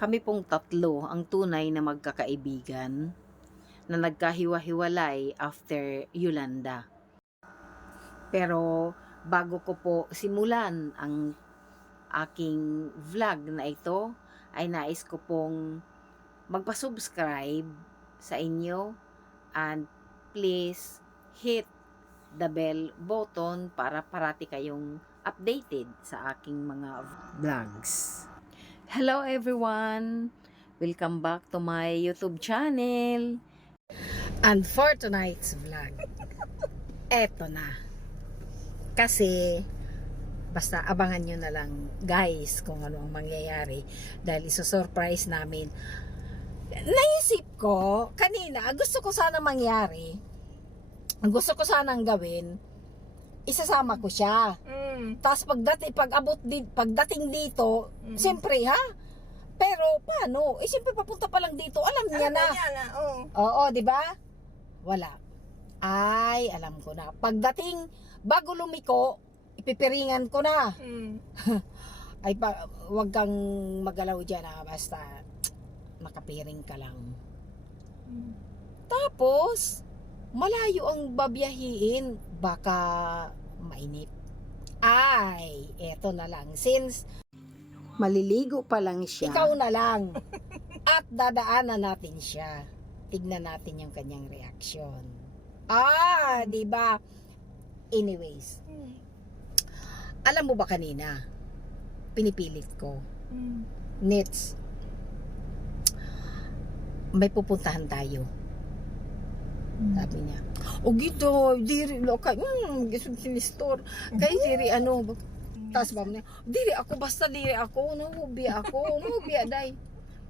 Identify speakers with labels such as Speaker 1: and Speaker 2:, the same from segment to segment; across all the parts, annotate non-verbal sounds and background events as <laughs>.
Speaker 1: Kami pong tatlo ang tunay na magkakaibigan na nagkahiwa-hiwalay after Yolanda. Pero bago ko po simulan ang aking vlog na ito, ay nais ko pong magpa-subscribe sa inyo and please hit the bell button para parati kayong updated sa aking mga vlogs. Hello everyone! Welcome back to my YouTube channel. And for tonight's vlog, <laughs> eto na. Kasi, basta abangan nyo na lang guys kung ano ang mangyayari dahil iso-surprise namin. Naisip ko, kanina, gusto ko sana mangyari, ang gusto ko sanang gawin, isasama ko siya.
Speaker 2: Mm.
Speaker 1: Tapos pagdating, pag abot di, pagdating dito,
Speaker 2: Mhm.
Speaker 1: siyempre ha, pero paano? Eh siyempre papunta pa lang dito, alam niya
Speaker 2: Alam
Speaker 1: na.
Speaker 2: niya na, oo.
Speaker 1: Oo, di ba? Wala. Ay, alam ko na. Pagdating, bago lumiko, ipipiringan ko na.
Speaker 2: Mm. <laughs>
Speaker 1: Ay, pa, wag kang magalaw dyan ha, basta nakapiring ka lang.
Speaker 2: Mm.
Speaker 1: Tapos, malayo ang babiyahiin. Baka mainit. Ay, eto na lang. Since maliligo pa lang siya. Ikaw na lang. <laughs> At dadaanan natin siya. Tignan natin yung kanyang reaksyon. Ah, di ba? Anyways, alam mo ba kanina? Pinipilit ko.
Speaker 2: Mm.
Speaker 1: Nits, may pupuntahan tayo. Sabi niya, o gito, diri, lo, kay, hmm, gisog sinistor. Kay diri, ano, tas ba niya, diri ako, basta diri ako, nahubi ako, nahubi aday.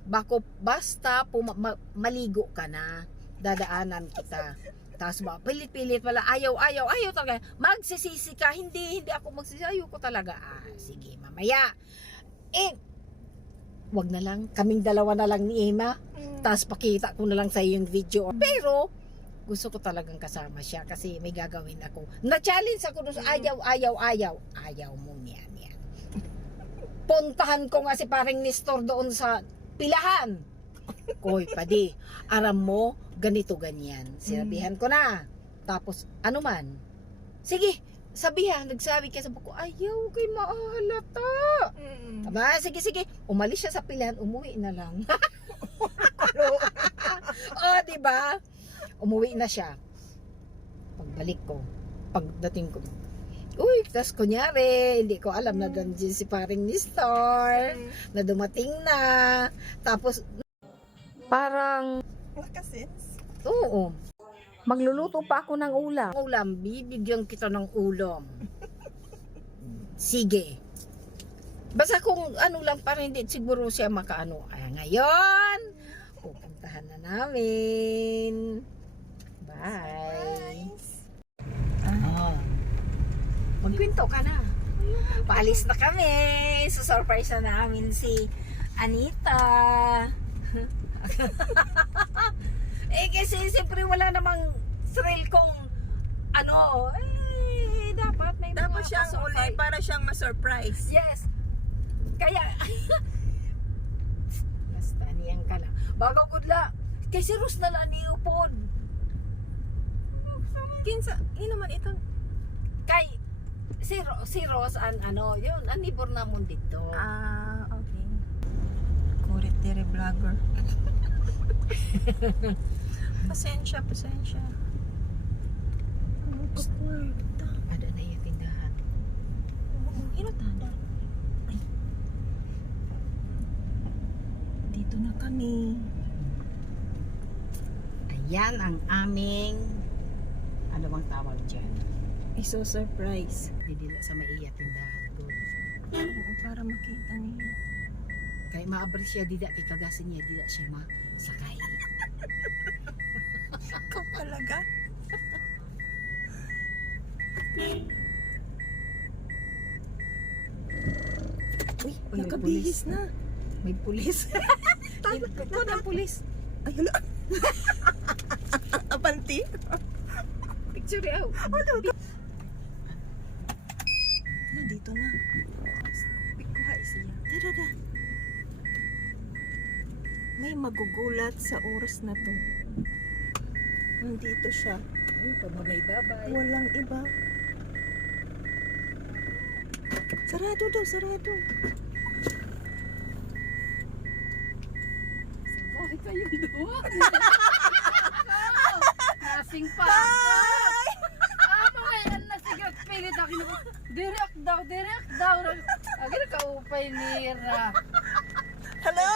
Speaker 1: Bako, basta puma, ma- maligo ka na, dadaanan kita. Tapos ba, pilit-pilit wala, ayaw, ayaw, ayaw talaga. Magsisisi ka, hindi, hindi ako magsisi, ayaw ko talaga. Ah, sige, mamaya. Eh, wag na lang, kaming dalawa na lang ni Emma.
Speaker 2: Mm.
Speaker 1: Tapos pakita ko na lang sa iyo yung video. Pero, gusto ko talagang kasama siya kasi may gagawin ako. Na-challenge ako doon
Speaker 2: Mm.
Speaker 1: ayaw, ayaw, ayaw. Ayaw mo niyan, yan. Puntahan ko nga si paring Nestor doon sa pilahan. Koy, padi, aram mo, ganito, ganyan. Sinabihan ko na. Tapos, ano man. Sige, sabihan, nagsabi ka sa buko, ayaw kay mahalata.
Speaker 2: Mm.
Speaker 1: Aba, sige, sige. Umalis siya sa pilahan, umuwi na lang. <laughs> <laughs> oh, di ba? Umuwi na siya. Pagbalik ko, pagdating ko, uy, tas kunyari, hindi ko alam na doon si paring ni Star,
Speaker 2: Mm.
Speaker 1: na dumating na. Tapos, parang,
Speaker 2: Nakasense.
Speaker 1: oo, magluluto pa ako ng ulam. Ulam, bibigyan kita ng ulam. Sige. Basta kung ano lang, parang hindi siguro siya makaano. Ay, ngayon, pupuntahan na namin. Bye. Oh. Magkwento ka na. Paalis na kami. Susurprise na namin si Anita. <laughs> eh kasi siyempre wala namang thrill kung ano, eh dapat may
Speaker 2: Dapat
Speaker 1: mga
Speaker 2: siyang uli para siyang ma-surprise.
Speaker 1: Yes. Kaya, <laughs> niyang ka lang. Bago ko la, kay si Rus na lang niupod.
Speaker 2: Kinsa, ino man itong
Speaker 1: Kay, si, Ro, si Rose, an, ano, yun, anibor na mo dito.
Speaker 2: Ah, okay. Kurit dire vlogger. <laughs> pasensya, pasensya. Awkward.
Speaker 1: Ada na yung tindahan.
Speaker 2: Ino tada. Ay. Dito na kami.
Speaker 1: Ayan ang aming, ano bang tawag dyan?
Speaker 2: Iso surprise.
Speaker 1: Hindi na sa maiya tindahan doon.
Speaker 2: Oo, para makita niyo.
Speaker 1: Kay maabri siya, dida, kay kagasin niya, dida siya masakay. <laughs>
Speaker 2: Ikaw talaga?
Speaker 1: Uy,
Speaker 2: Nakabihis na.
Speaker 1: May pulis. <laughs>
Speaker 2: Tama,
Speaker 1: Ikaw na pulis.
Speaker 2: Ay, hala. <laughs> Abanti.
Speaker 1: Picture yaw.
Speaker 2: Nandito na. Kuha siya. Dada, May magugulat sa oras na to. Nandito siya.
Speaker 1: Ay, pababay-babay.
Speaker 2: Walang iba. Sarado daw, sarado.
Speaker 3: Sabay kayo doon. Nasing pa ako. Ah, mga na sigat pilit ako. Direct daw, direct daw. Agad ka upay nira.
Speaker 2: Hello!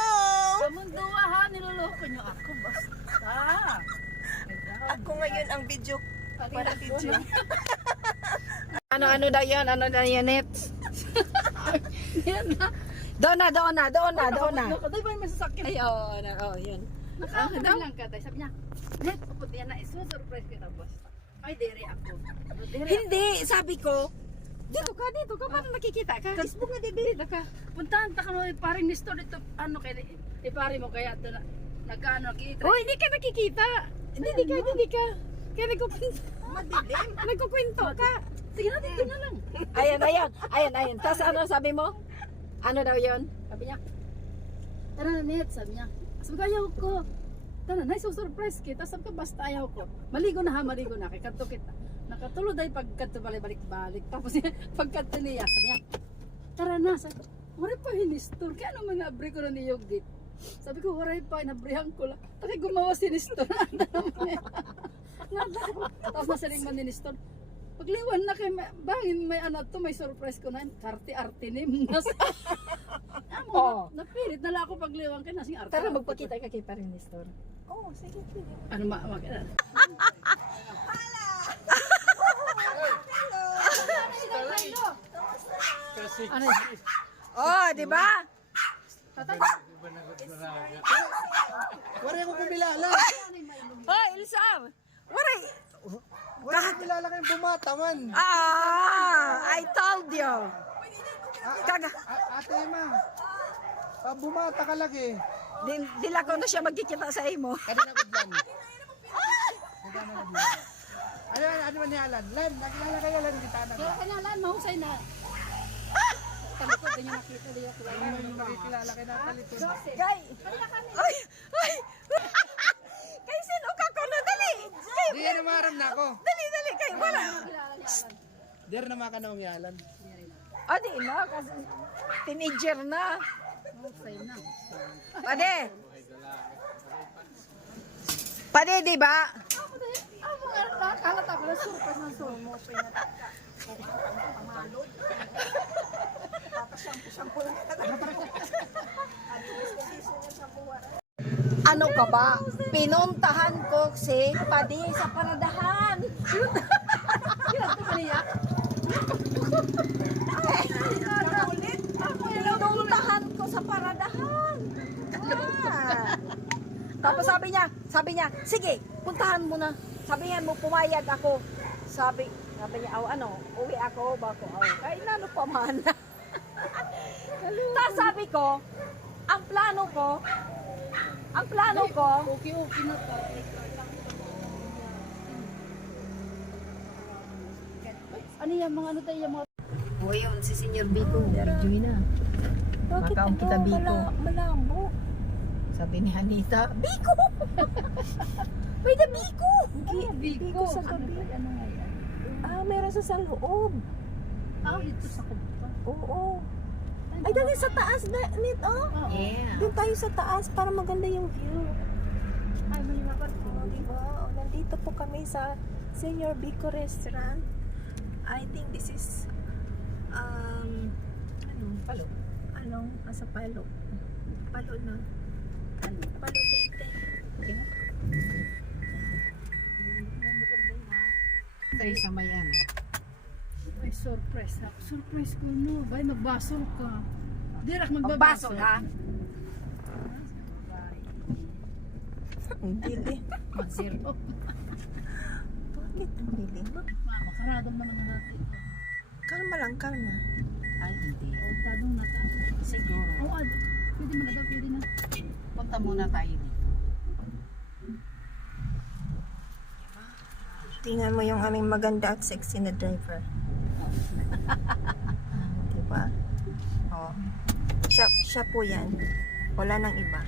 Speaker 3: Kamunduwa ha, niloloko nyo ako basta.
Speaker 2: Ako ngayon ang video. Para video.
Speaker 1: Ano, ano daw yan? Ano daw yan, Net?
Speaker 3: Yan na.
Speaker 1: Doon na, doon na, doon na, doon na.
Speaker 3: Ako, ba yung masasakyan?
Speaker 1: Ay, oo, na, oo, yun.
Speaker 3: Nakakadang lang ka. Sabi niya, Net, pupunti yan na. Isusurprise kita basta. Ay, dere ako. Dere ako.
Speaker 1: Hindi, sabi ko, dito ka, dito ka, paano nakikita ka?
Speaker 3: Facebook na dibi. Dito ka. Puntahan ta ka mo paring ni store dito ano kay ipari mo kaya ito na nagkaano kita.
Speaker 1: Oh, hindi ka nakikita. Hindi ka, hindi ka. Kaya nagkukwento,
Speaker 2: Madilim.
Speaker 1: nagkukwento ka.
Speaker 3: Sige na dito na lang.
Speaker 1: Ayan, ayan, ayan, ayan. Tapos ano sabi mo? Ano daw yun?
Speaker 3: Sabi niya. Tara na net, sabi niya. Sabi ko ayaw ko. Tara na, surprise kita. Sabi ko basta ayaw ko. Maligo na ha, maligo na. Kay kanto kita. Nakatulog dahil pagkanto balik-balik. Tapos <laughs> pagkanto niya, sabi niya, tara na. Sabi ko, wala pa hinistor. Kaya ano mga abre ko na ni Yogit. Sabi ko, wala pa, inabrihan ko lang. Taki gumawa si Nistor. <laughs> Tapos nasa rin man ni Nistor. Pagliwan na kay may- bangin may ano to may surprise ko na karte-arte ni Mas. <laughs> Amo,
Speaker 1: Oo.
Speaker 3: napilit na lang ako pagliwan kay nasing arte.
Speaker 1: Tara, magpakita ka kay Paring Nestor.
Speaker 2: Oh, sige, sige.
Speaker 3: Ano ma ma Ano?
Speaker 1: Oh, di ba?
Speaker 4: Wala ko kumilala.
Speaker 1: Oh, Ilsar! Waray!
Speaker 4: Wala ko kumilala kayong bumata man.
Speaker 1: Ah, I told you. Kaga,
Speaker 4: ate Emma. Ah, bumata ka lagi.
Speaker 1: din, dila ko na siya magkikita sa imo.
Speaker 4: Kanina ko dyan. <laughs> Kanina ko dyan. Ano, ano, ano man ni Alan? Len, nakilala kayo Len, kita na
Speaker 3: Kaya
Speaker 4: ka.
Speaker 3: kanalan mahusay na. Talikod din yung nakita din ako.
Speaker 4: Ano yung nakikilala kay Natalie to?
Speaker 1: Gay! Ay! Ay! Kay sino ka ko na dali! Kay,
Speaker 4: Di yan maram na ako.
Speaker 1: dali, dali, kay wala.
Speaker 4: Ka na ni Alan.
Speaker 1: O, di na, kasi teenager na.
Speaker 3: Mahusay na.
Speaker 1: Pade! Pade, di ba?
Speaker 3: Ako. Ako nga nakakalata ko na surprise ng sumo.
Speaker 1: Ano ka ba? Pinuntahan ko si Padi sa paradahan.
Speaker 3: Kinagto <laughs> ka niya?
Speaker 1: Pinuntahan ko sa paradahan. Ah. Tapos sabi niya, sabi niya, sige, puntahan mo na. Sabi niya mo, pumayag ako. Sabi, sabi niya, aw, ano, uwi ako, bako, aw, ay, ano pa man. Tapos sabi ko, ang plano ko, ang plano ko,
Speaker 3: Okay, okay na Ano yan, mga ano tayo, yung mga...
Speaker 1: O yun, si Senyor Biko, Joy na.
Speaker 2: Bakit
Speaker 1: Makaon kita,
Speaker 2: ano,
Speaker 1: Biko.
Speaker 2: mala- malabo?
Speaker 1: Sabi ni Anita, Biko! <laughs> May na Biko!
Speaker 2: Gi- Biko sa gabi.
Speaker 3: Ano nga yan?
Speaker 2: Ah, meron sa sa loob.
Speaker 3: Ah, ito sa kumpa.
Speaker 2: Oo. Ay, dali sa taas na, nit, oh.
Speaker 3: Oo.
Speaker 1: Yeah.
Speaker 2: Doon tayo sa taas para maganda yung view.
Speaker 3: Ay, may mga.
Speaker 2: Oh, di ba? Oh, nandito po kami sa Senior Biko Restaurant. I think this is um ano?
Speaker 3: Palo.
Speaker 2: Ano? Asa Palo. Palo na.
Speaker 3: Ano?
Speaker 2: Palo Leyte.
Speaker 1: Tayo sa may ano.
Speaker 3: Ay, surprise ha. Surprise ko no. Bay, magbaso ka. Dirak magbabaso.
Speaker 1: Magbaso, ha?
Speaker 2: Ang dili.
Speaker 3: Mag-zero.
Speaker 2: Bakit ang dili? Ma-
Speaker 3: Mama, karadom naman na natin.
Speaker 2: Kalma lang, kalma.
Speaker 1: Ay, hindi.
Speaker 3: O, tadong na tayo.
Speaker 1: Siguro.
Speaker 3: O, ad. Pwede mo na daw, pwede na.
Speaker 1: Punta muna tayo dito.
Speaker 2: Tingnan mo yung aming maganda at sexy na driver. <laughs> diba? Oh. Siya, siya po yan. Wala nang iba.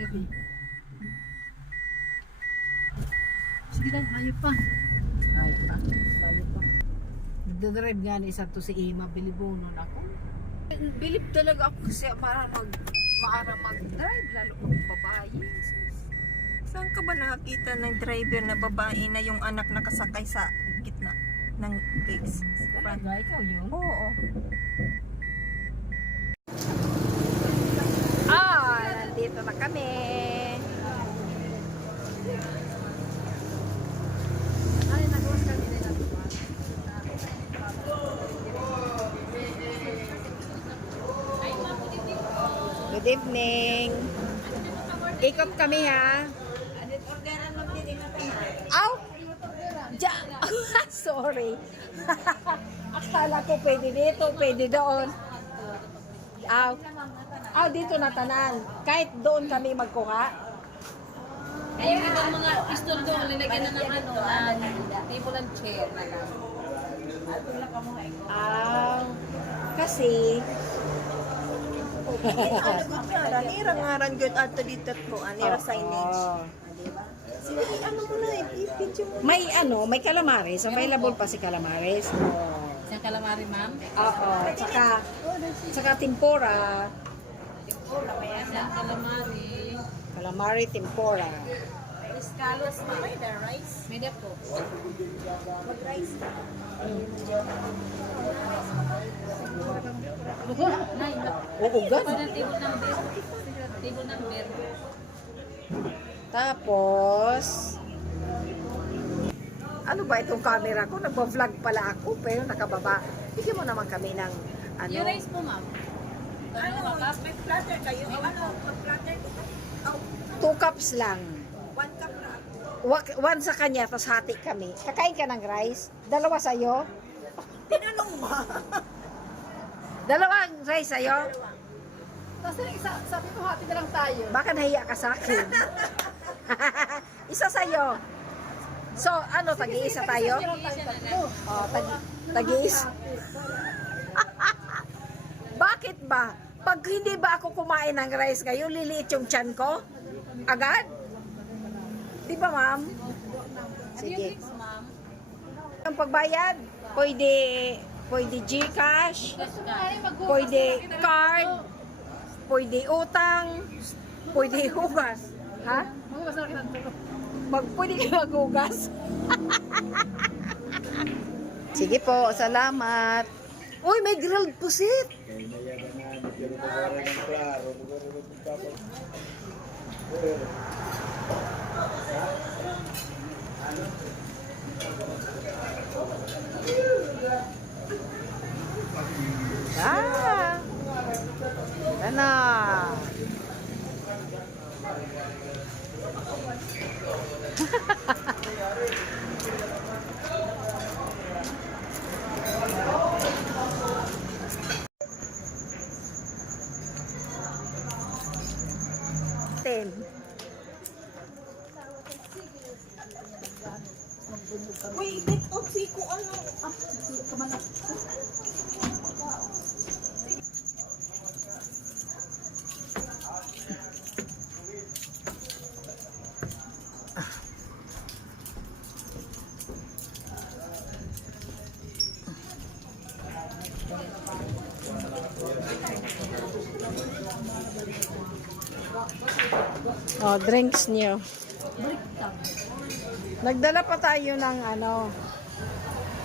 Speaker 3: Gabi. Sige lang, hayop pa.
Speaker 1: Ay, pa.
Speaker 3: Hayop pa.
Speaker 1: Nagdadrive nga ni isa to si Ima, bilibonon ako. Bilib talaga ako kasi para mag maara mag-drive, lalo kung babae.
Speaker 2: Saan ka ba nakakita ng driver na babae na yung anak nakasakay sa gitna ng legs?
Speaker 1: Talaga, ikaw yun?
Speaker 2: Oo. Ah, nandito na kami.
Speaker 3: Ay, nagawas kami na lang.
Speaker 1: Good evening. Ikot kami ha. Aw! Ja! <laughs> Sorry. <laughs> Akala ko pwede dito, pwede doon. Aw. Aw, dito na tanan. Kahit doon kami magkuha.
Speaker 5: Ayun, ibang mga pistol doon, nilagyan na ng ano, na table and chair na lang.
Speaker 1: Aw. Kasi,
Speaker 2: ano gud nga, nira nga ran gud ato dito ko, anira signage.
Speaker 1: Oo.
Speaker 2: Sige, ano mo na, i-video mo.
Speaker 1: may ano, may calamares. Available pa si calamares.
Speaker 5: Isang calamari, ma'am.
Speaker 1: Oo. Tsaka, tsaka tempura.
Speaker 5: Isang calamari.
Speaker 1: Calamari tempura.
Speaker 2: Escalos, ma'am. May the rice.
Speaker 5: Media po.
Speaker 2: Mag-rice.
Speaker 5: Nay,
Speaker 1: Oo, gan.
Speaker 5: table number. Table number.
Speaker 1: Tapos, ano ba itong camera ko? Nagpa-vlog pala ako, pero nakababa. Bigyan mo naman kami ng, ano,
Speaker 5: Yung rice po, ma'am.
Speaker 2: Ano, may platter kayo? Ano, mag-platter ko. Oh,
Speaker 1: two cups lang.
Speaker 2: one cup na.
Speaker 1: Wa- One sa kanya, tapos hati kami. Kakain ka ng rice? Dalawa sa'yo?
Speaker 2: Tinanong mo. <laughs>
Speaker 1: Dalawang rice sa'yo?
Speaker 3: Tapos isa, sabi ko, hati na lang tayo.
Speaker 1: Baka nahiya ka sa akin. <laughs> Isa sa'yo. So, ano, tagi-isa tayo? Oh, tagi, tagi-isa. <laughs> Bakit ba? Pag hindi ba ako kumain ng rice ngayon, liliit yung tiyan ko? Agad? Di ba, ma'am? Sige.
Speaker 5: Drinks, ma'am.
Speaker 1: Ang pagbayad, pwede, pwede Gcash, pwede card, pwede utang, pwede hugas. Ha?
Speaker 3: Maghugas na lang kita ng tulog.
Speaker 1: Mag, pwede ka maghugas. <laughs> Sige po, salamat. Uy, may grilled pusit. Ah, ano? <laughs> Ten.
Speaker 2: Uy, bit of siko, ano?
Speaker 1: Oh, drinks niyo. Nagdala pa tayo ng ano,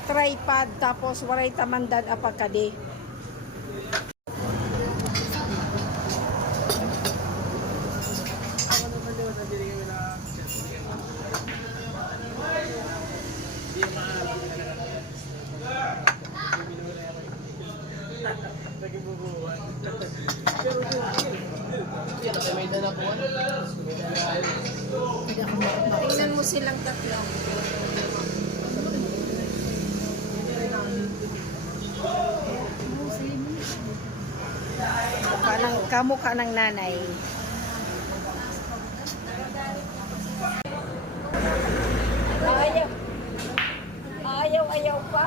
Speaker 1: tripod tapos waray tamandan apakadi. Kamukha ng nanay. Ayaw. Ayaw, ayaw pa.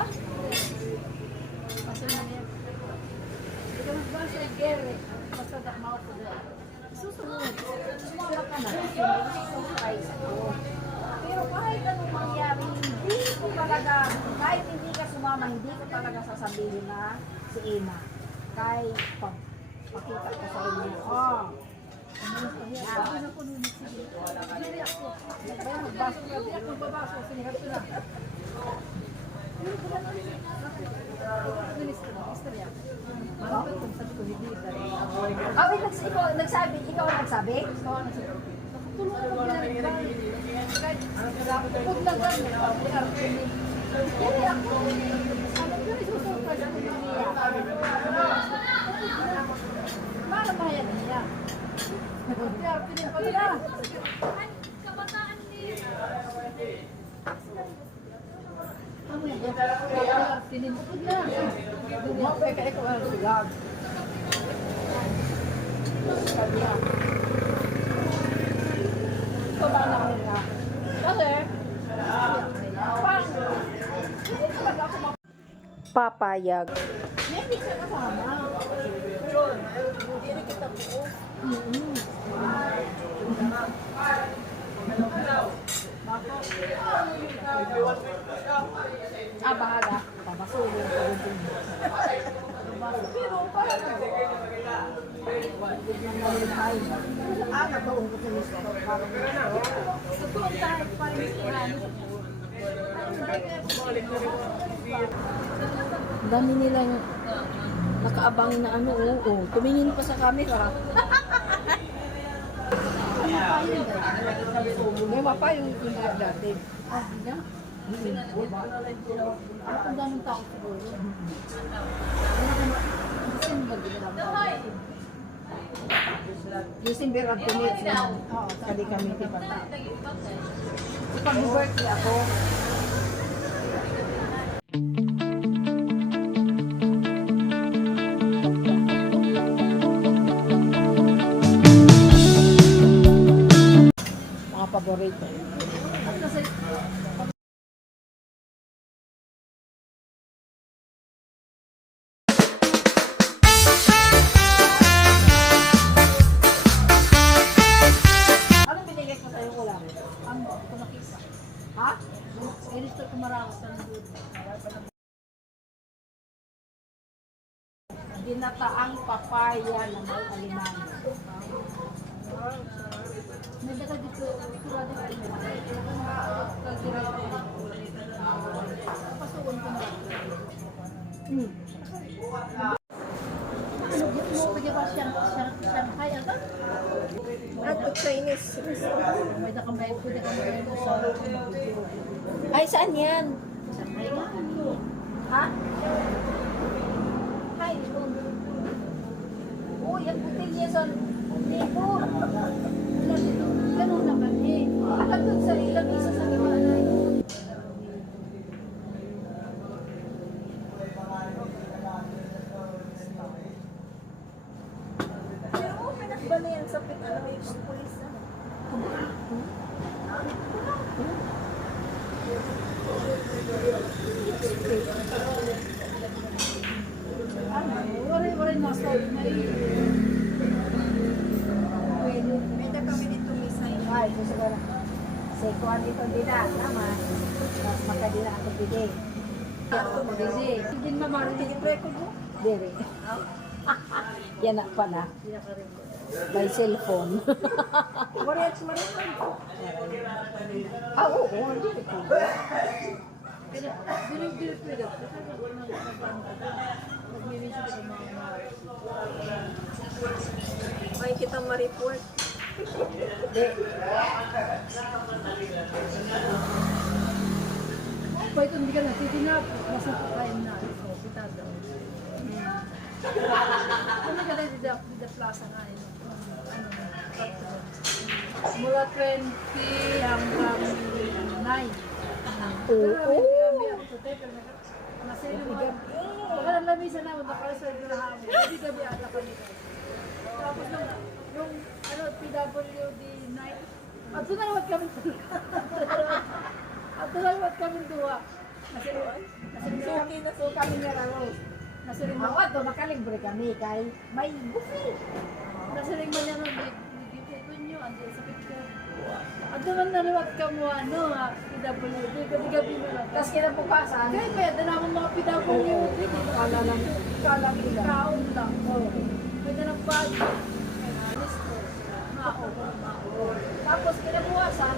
Speaker 3: Susunod.
Speaker 1: ka na. Pero kahit anong mangyari, hindi ko talaga, kahit hindi ka sumama, hindi ko talaga sasabihin na si Ina. Kahit pag Oh.
Speaker 3: Kaya na. Rin.
Speaker 1: Wait, nags ikaw, nagsabi, ikaw ang nagsabi?
Speaker 3: Tulungan mo ginagawa. Kahit huwag lang kami. Dili ako. Ano ko rin susurprise ako niya. Para mayan niya. Kaya pinin pa nila. Ano yan? Kaya pinin pa nila. Dumapay ka ito ang sulag. Kanya. Ito ba na nila? Kasi,
Speaker 1: Papayag.
Speaker 3: hindi siya kasama.
Speaker 1: Papasulong ko rin. Pero parang Ah, nagbaong ko sa misto.
Speaker 3: Totoo tayo pa rin sa
Speaker 1: Ang dami nilang nakaabang na ano, oo. Tumingin pa sa camera. <laughs> May mapa yung yung dati.
Speaker 3: Ah, hindi. Ang daming tao siguro. December, ginagawa.
Speaker 1: Yung simber ang tunit. Oo, kadi kami tipata. Pag birthday ako, paborito.
Speaker 3: At kasi.
Speaker 1: Ha?
Speaker 3: Minister kumarawas sa nandun.
Speaker 1: Ginataang papaya na may alimango. Chinese.
Speaker 3: May dakang bayan, pwede kang bayan sa
Speaker 1: Ay, saan yan? Ha? Hi, Uy, ang butilya sa libo.
Speaker 3: Ganun naman eh.
Speaker 1: Akatod sa ilang isa sa liwanay. Pero okay na ba na yan sa pit, ano, yung pulis na?
Speaker 3: Ano, wala wala na sa na eh.
Speaker 1: Pwede kami dito misay. Ay, gusto ko na. Say, kuha dito dila, tama. Mas makadila ako bigay.
Speaker 3: Ako busy. Hindi mamari
Speaker 1: Hindi record mo? Dere. <laughs> Yan na pala. By cellphone. <laughs> Mariach mariach. Ah, oo. Hindi.
Speaker 3: Dili dili pwede. Nagmi-visit ko mga
Speaker 1: May kita ma-report.
Speaker 3: Pwede hindi ka natitinap. Masakit kayo na. Kita daw. Ano ka na dito dito plaza nga eh. Ano. Mula 20 hanggang 9. Pero
Speaker 1: Oo.
Speaker 3: kami tayo. Masaya naman. Lang lamisa na, baka sa grahan. Hindi kami ata kami. Tapos nung, yung ano, PWD night, at na naman kami At na naman kami duwa. Nasiringan. Nasiringan.
Speaker 1: Suki na so kami nga raw.
Speaker 3: Nasiringan.
Speaker 1: Awat to makalibre kami kay may buffet.
Speaker 3: Nasiringan niya nun. Dito nyo, andi sa 50 Ito man naliwat ka mo, ano? PWD, gabi-gabi mo lang.
Speaker 2: Tapos kinabukasan,
Speaker 3: Kaya na akong mga PWD, di ba?
Speaker 2: kala lang, kala nila.
Speaker 3: Kaon lang. Oh. Pwede ng bag. Alis ko. Mao, mao.
Speaker 2: Tapos kinabukasan,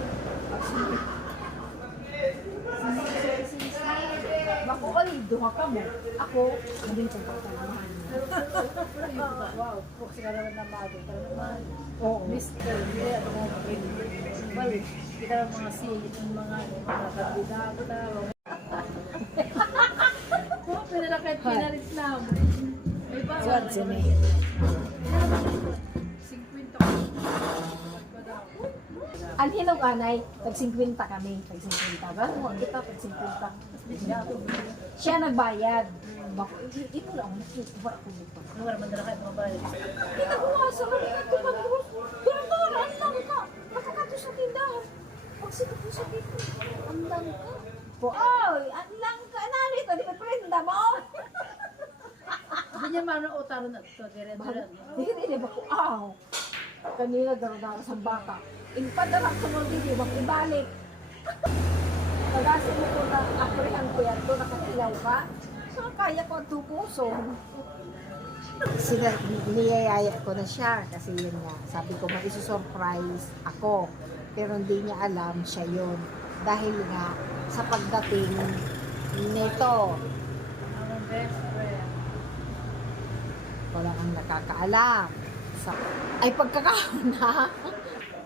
Speaker 2: Bako, ay, duha ka mo. Ako, hindi ko pagkalaman.
Speaker 3: Wow, buksi ka naman na mago.
Speaker 2: Oo.
Speaker 3: Mister, hindi ako mga principal. Kita ng mga silit ng mga mga kandidata. Kung pwede na kahit pinalit na. May ba?
Speaker 2: What's your name? Ang hinog anay, tag 50 kami, tag 50. Ba mo kita tag 50. Siya nagbayad. Bako, i- ito lang nakikuha ko nito.
Speaker 3: Ano nga naman dala kayo mga balik?
Speaker 2: Kinabukasan ko ito pa ko. Pero naran lang ka. Nakakato sa tindahan. Pag ko sa dito, andang ka. Po, oy, andang ka. Narito, di ba prenda mo?
Speaker 3: Hindi niya man utaro na ito. Dire, dire.
Speaker 2: Hindi, di ba ko, aw. Kanina gano'n na sa baka. Inpadala ko mo di ba ibalik. <laughs> Pagasi mo ko na aprehan ko yan, doon nakatilaw ka. So, kaya ko ang tupuso. <laughs> Sila, niyayaya ko na siya kasi yun nga, sabi ko mag surprise ako. Pero hindi niya alam siya yun. Dahil nga, sa pagdating nito, wala kang nakakaalam. Sa, ay pagkakauna,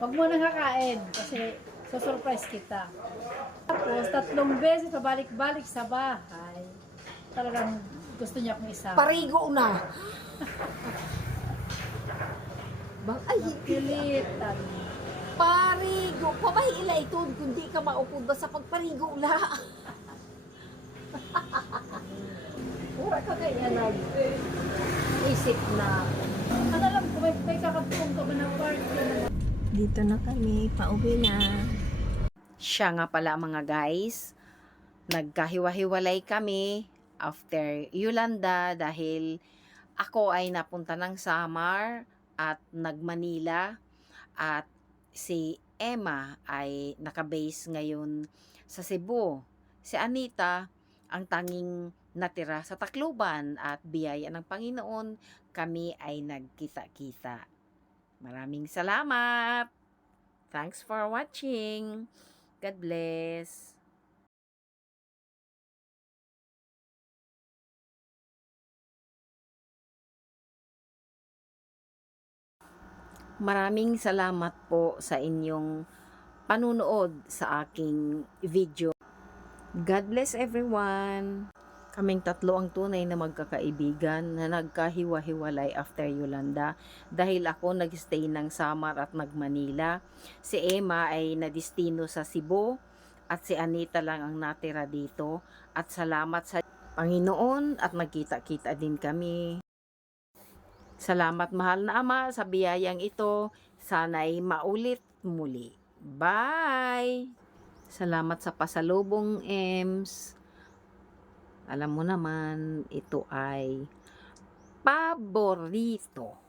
Speaker 3: Huwag mo nang kakain kasi surprise kita. Tapos, tatlong beses pabalik-balik sa bahay. Talagang gusto niya akong isama.
Speaker 2: parigo na. <laughs> Bang, ay,
Speaker 3: Pilitan.
Speaker 2: parigo. Pamahila ito kung di ka maupod ba sa pagparigo la. <laughs> Pura ka kaya nag isip na
Speaker 3: Ano lang, kung may, may kakatong ka ba na part ka na
Speaker 2: dito na kami, pauwi na.
Speaker 1: Siya nga pala mga guys, nagkahiwa-hiwalay kami after Yolanda dahil ako ay napunta ng Samar at nag-Manila at si Emma ay nakabase ngayon sa Cebu. Si Anita ang tanging natira sa Tacloban at biyaya ng Panginoon kami ay nagkita-kita. Maraming salamat! Thanks for watching! God bless. Maraming salamat po sa inyong panunood sa aking video. God bless everyone. Kaming tatlo ang tunay na magkakaibigan na nagkahiwa-hiwalay after Yolanda dahil ako nagstay ng Samar at nag-Manila. Si Emma ay nadistino sa Cebu at si Anita lang ang natira dito at salamat sa Panginoon at nagkita-kita din kami. Salamat mahal na Ama sa biyayang ito. Sana'y maulit muli. Bye! Salamat sa pasalubong, Ems. Alam mo naman, ito ay paborito